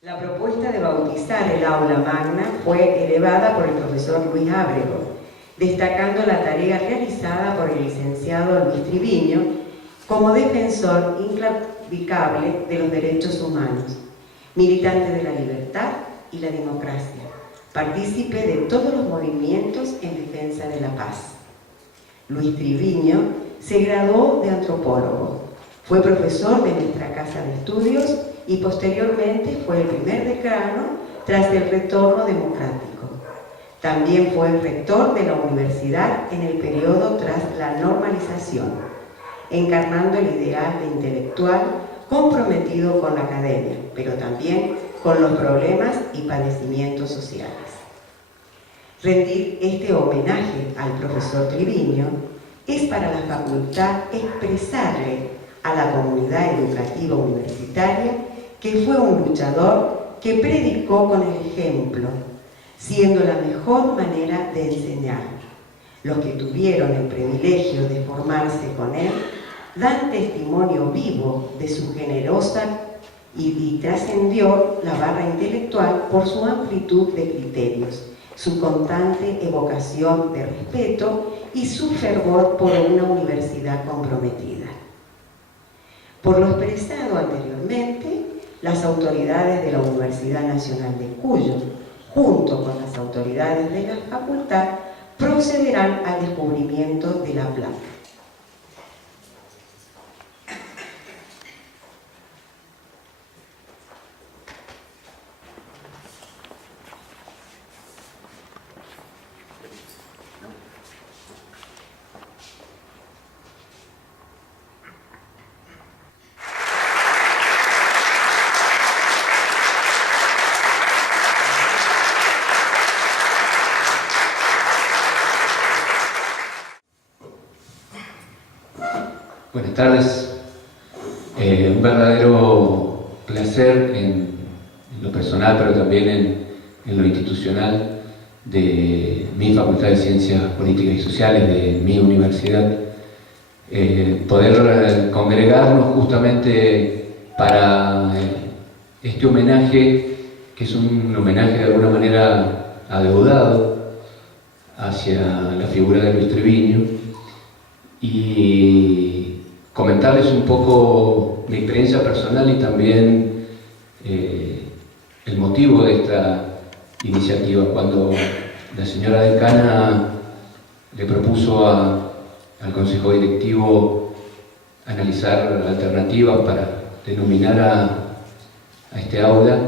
La propuesta de bautizar el aula magna fue elevada por el profesor Luis Ábrego, destacando la tarea realizada por el licenciado Luis Triviño como defensor inclaudicable de los derechos humanos, militante de la libertad y la democracia, partícipe de todos los movimientos en defensa de la paz. Luis Triviño se graduó de antropólogo, fue profesor de nuestra casa de estudios y posteriormente fue el primer decano tras el retorno democrático. También fue el rector de la universidad en el periodo tras la normalización, encarnando el ideal de intelectual comprometido con la academia, pero también con los problemas y padecimientos sociales. Rendir este homenaje al profesor Triviño es para la facultad expresarle a la comunidad educativa universitaria que fue un luchador que predicó con el ejemplo, siendo la mejor manera de enseñar. Los que tuvieron el privilegio de formarse con él dan testimonio vivo de su generosa y trascendió la barra intelectual por su amplitud de criterios, su constante evocación de respeto y su fervor por una universidad comprometida. Por lo expresado anteriormente, las autoridades de la Universidad Nacional de Cuyo, junto con las autoridades de la facultad, procederán al descubrimiento de la placa. Buenas tardes. Un verdadero placer en lo personal, pero también en lo institucional de mi Facultad de Ciencias Políticas y Sociales, de mi universidad, poder congregarnos justamente para este homenaje, que es un homenaje de alguna manera adeudado hacia la figura de Luis Triviño, y comentarles un poco mi experiencia personal y también el motivo de esta iniciativa. Cuando la señora decana le propuso al Consejo Directivo analizar alternativas para denominar a este aula,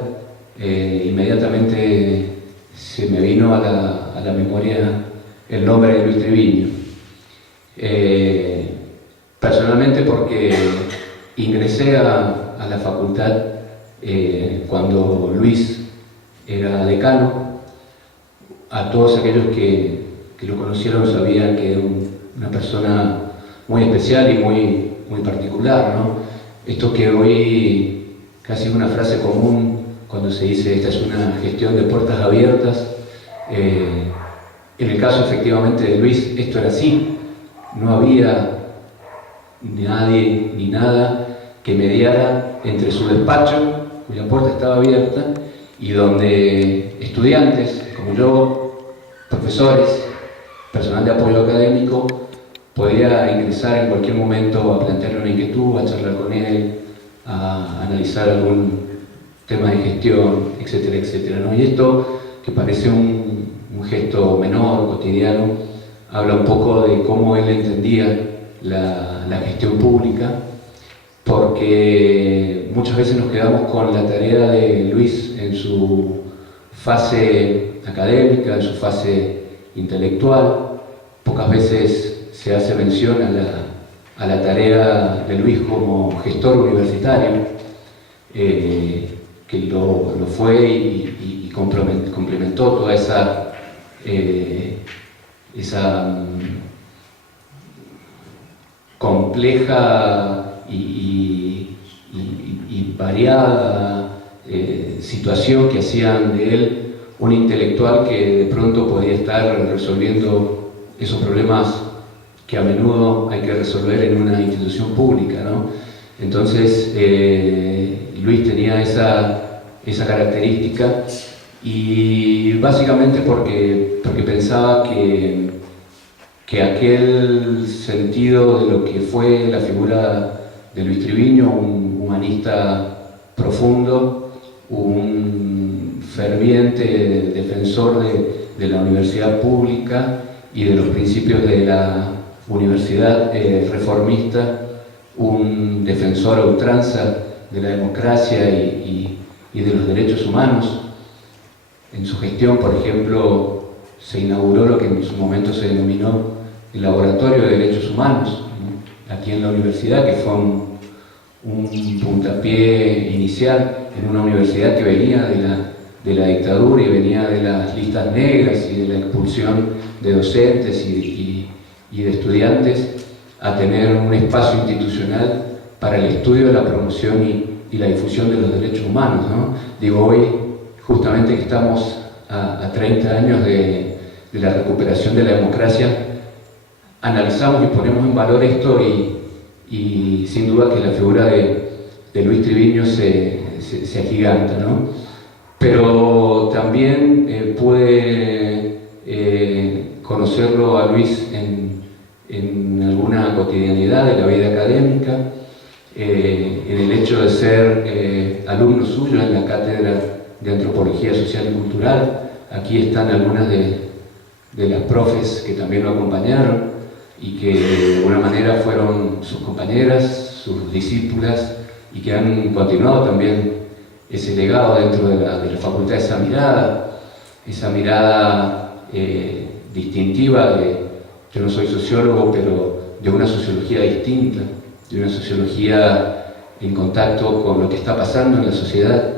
inmediatamente se me vino a la memoria el nombre de Luis Triviño. Personalmente porque ingresé a la facultad cuando Luis era decano. A todos aquellos que lo conocieron sabían que era una persona muy especial y muy particular, ¿no? Esto que hoy casi es una frase común cuando se dice esta es una gestión de puertas abiertas. En el caso efectivamente de Luis esto era así. No había nadie ni nada que mediara entre su despacho, cuya puerta estaba abierta, y donde estudiantes como yo, profesores, personal de apoyo académico, podía ingresar en cualquier momento a plantearle una inquietud, a charlar con él, a analizar algún tema de gestión, etcétera, etcétera, ¿no? Y esto, que parece un gesto menor, cotidiano, habla un poco de cómo él entendía la gestión pública, porque muchas veces nos quedamos con la tarea de Luis en su fase académica, en su fase intelectual. Pocas veces se hace mención a la tarea de Luis como gestor universitario, que lo fue y complementó toda esa compleja y variada situación que hacían de él un intelectual que de pronto podía estar resolviendo esos problemas que a menudo hay que resolver en una institución pública, ¿no? Entonces Luis tenía esa esa característica, y básicamente porque pensaba que aquel sentido de lo que fue la figura de Luis Triviño, un humanista profundo, un ferviente defensor de la universidad pública y de los principios de la universidad reformista, un defensor a ultranza de la democracia y de los derechos humanos. En su gestión, por ejemplo, se inauguró lo que en su momento se denominó el Laboratorio de Derechos Humanos, ¿no?, aquí en la universidad, que fue un puntapié inicial en una universidad que venía de la dictadura y venía de las listas negras y de la expulsión de docentes y de estudiantes, a tener un espacio institucional para el estudio, la promoción y la difusión de los derechos humanos, ¿no? Digo, hoy, justamente que estamos a 30 años de la recuperación de la democracia, analizamos y ponemos en valor esto, y sin duda que la figura de Luis Triviño se agiganta, ¿no? Pero también pude conocerlo a Luis en alguna cotidianidad de la vida académica, en el hecho de ser alumno suyo en la cátedra de Antropología Social y Cultural. Aquí están algunas de las profes que también lo acompañaron y que de alguna manera fueron sus compañeras, sus discípulas, y que han continuado también ese legado dentro de la facultad, esa mirada distintiva yo no soy sociólogo, pero de una sociología distinta, de una sociología en contacto con lo que está pasando en la sociedad.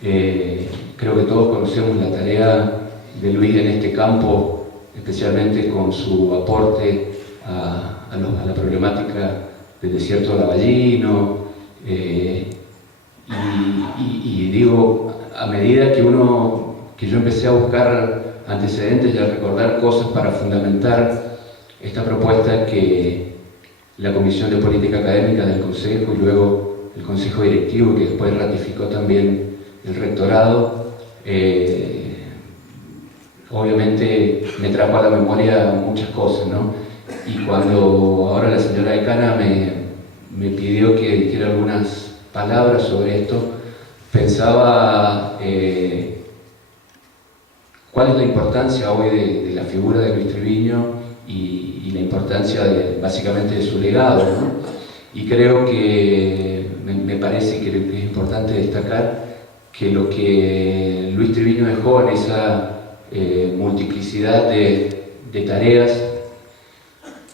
Creo que todos conocemos la tarea de Luis en este campo, especialmente con su aporte a la problemática del desierto lavallino, y digo, a medida que yo empecé a buscar antecedentes y a recordar cosas para fundamentar esta propuesta que la Comisión de Política Académica del Consejo y luego el Consejo Directivo, que después ratificó también el Rectorado, obviamente me trajo a la memoria muchas cosas, ¿no? Y cuando ahora la señora decana me pidió que dijera algunas palabras sobre esto, pensaba cuál es la importancia hoy de la figura de Luis Triviño y la importancia básicamente de su legado, ¿no? Y creo que me parece que es importante destacar que lo que Luis Triviño dejó en esa multiplicidad de tareas,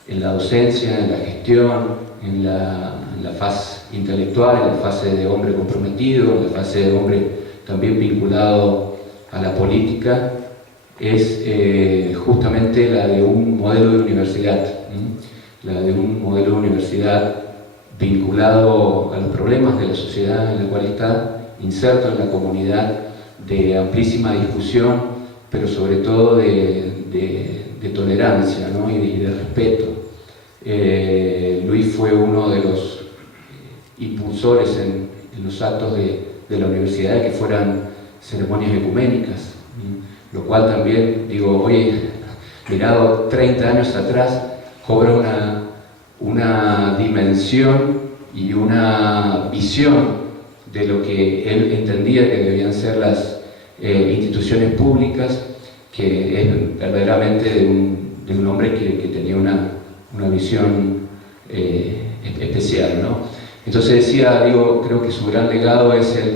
en la docencia, en la gestión, en la fase intelectual, en la fase de hombre comprometido, en la fase de hombre también vinculado a la política, es justamente la de un modelo de universidad, la de un modelo de universidad vinculado a los problemas de la sociedad en la cual está, inserto en la comunidad, de amplísima discusión, pero sobre todo de tolerancia, ¿no? y de respeto. Luis fue uno de los impulsores en los actos de la universidad de que fueran ceremonias ecuménicas, lo cual también, digo, hoy, mirado 30 años atrás, cobra una dimensión y una visión de lo que él entendía que debían ser las instituciones públicas, que es verdaderamente de un hombre que tenía una visión especial, ¿no? Entonces decía, digo, creo que su gran legado es el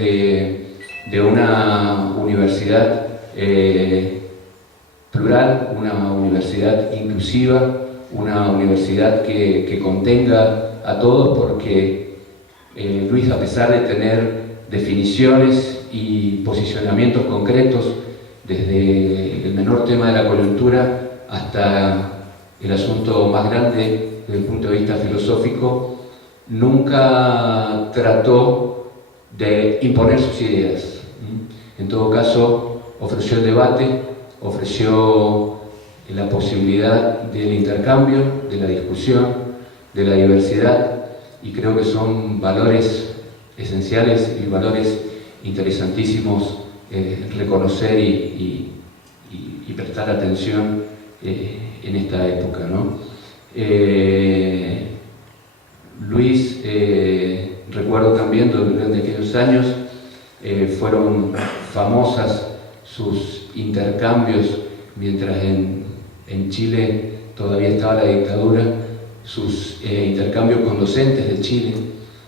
de una universidad plural, una universidad inclusiva, una universidad que contenga a todos, porque Luis, a pesar de tener definiciones y posicionamientos concretos, desde el menor tema de la coyuntura hasta el asunto más grande desde el punto de vista filosófico, nunca trató de imponer sus ideas. En todo caso, ofreció el debate, ofreció la posibilidad del intercambio, de la discusión, de la diversidad, y creo que son valores esenciales y valores interesantísimos reconocer y prestar atención en esta época, ¿no? Luis, recuerdo también durante aquellos años, fueron famosas sus intercambios, mientras en Chile todavía estaba la dictadura, sus intercambios con docentes de Chile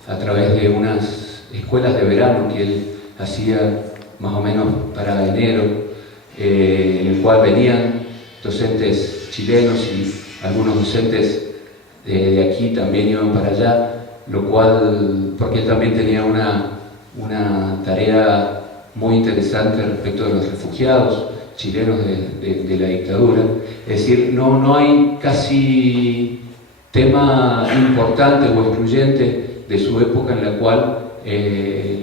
a través de unas escuelas de verano que él hacía más o menos para enero, en el cual venían docentes chilenos y algunos docentes de aquí también iban para allá, lo cual, porque él también tenía una tarea muy interesante respecto de los refugiados chilenos de la dictadura. Es decir, no hay casi tema importante o excluyente de su época en la cual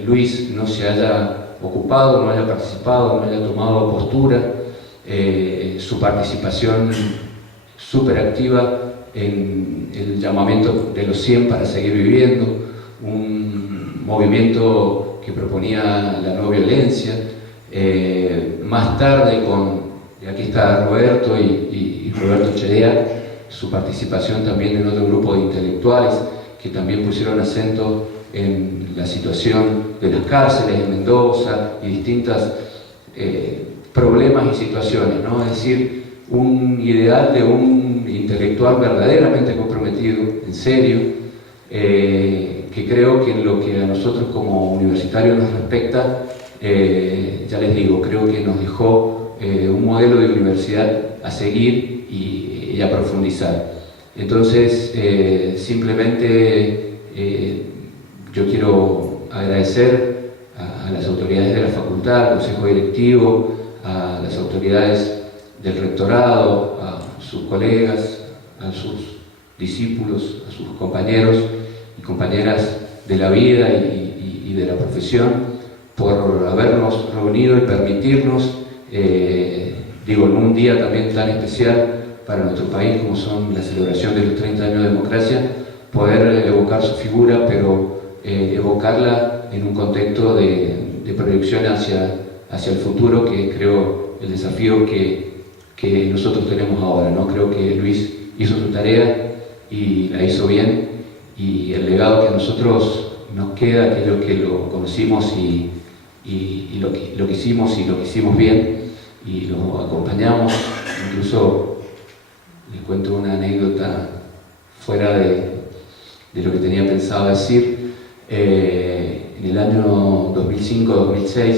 Luis no se haya ocupado, no haya participado, no haya tomado postura. Su participación súper activa en el llamamiento de los 100 para seguir viviendo, un movimiento que proponía la no violencia. Más tarde, y aquí está Roberto y Roberto Chedea, su participación también en otro grupo de intelectuales que también pusieron acento en la situación de las cárceles en Mendoza y distintos problemas y situaciones, ¿no? Es decir, un ideal de un intelectual verdaderamente comprometido, en serio, que creo que en lo que a nosotros como universitarios nos respecta, ya les digo, creo que nos dejó un modelo de universidad a seguir y a profundizar. Entonces, simplemente yo quiero agradecer a las autoridades de la facultad, al consejo directivo, a las autoridades del rectorado, a sus colegas, a sus discípulos, a sus compañeros y compañeras de la vida y de la profesión, por habernos reunido y permitirnos, en un día también tan especial para nuestro país como son la celebración de los 30 años de democracia, poder evocar su figura, pero evocarla en un contexto de proyección hacia el futuro, que es, creo, el desafío que nosotros tenemos ahora, ¿no? Creo que Luis hizo su tarea y la hizo bien, y el legado que a nosotros nos queda, aquello que lo conocimos y lo que hicimos y lo que hicimos bien y lo acompañamos. Incluso les cuento una anécdota fuera de lo que tenía pensado decir. En el año 2005-2006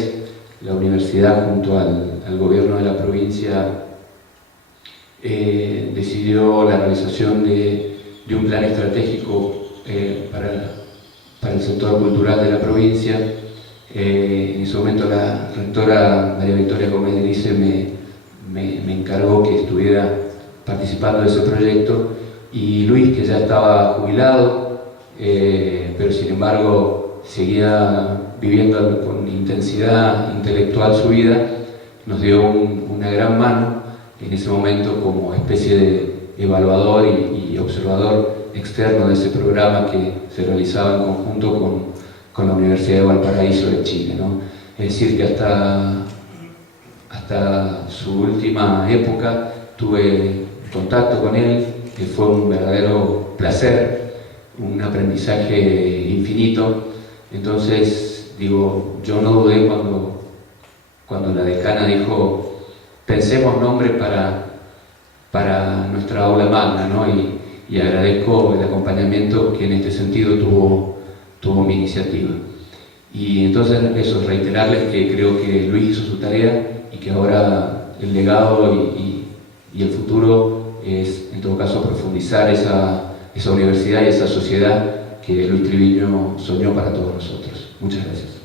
la universidad, junto al gobierno de la provincia, decidió la realización de un plan estratégico para el sector cultural de la provincia. En ese momento la rectora María Victoria Gómez de Lice me encargó que estuviera participando de ese proyecto, y Luis, que ya estaba jubilado, pero sin embargo seguía viviendo con intensidad intelectual su vida, nos dio una gran mano en ese momento como especie de evaluador y observador externo de ese programa que se realizaba en conjunto con la Universidad de Valparaíso de Chile, ¿no? Es decir, que hasta su última época tuve contacto con él, que fue un verdadero placer, un aprendizaje infinito. Entonces, digo, yo no dudé cuando la decana dijo: pensemos nombre para nuestra aula magna, ¿no? Y agradezco el acompañamiento que en este sentido tuvo mi iniciativa. Y entonces eso, reiterarles que creo que Luis hizo su tarea y que ahora el legado y el futuro es, en todo caso, profundizar esa universidad y esa sociedad que Luis Triviño soñó para todos nosotros. Muchas gracias.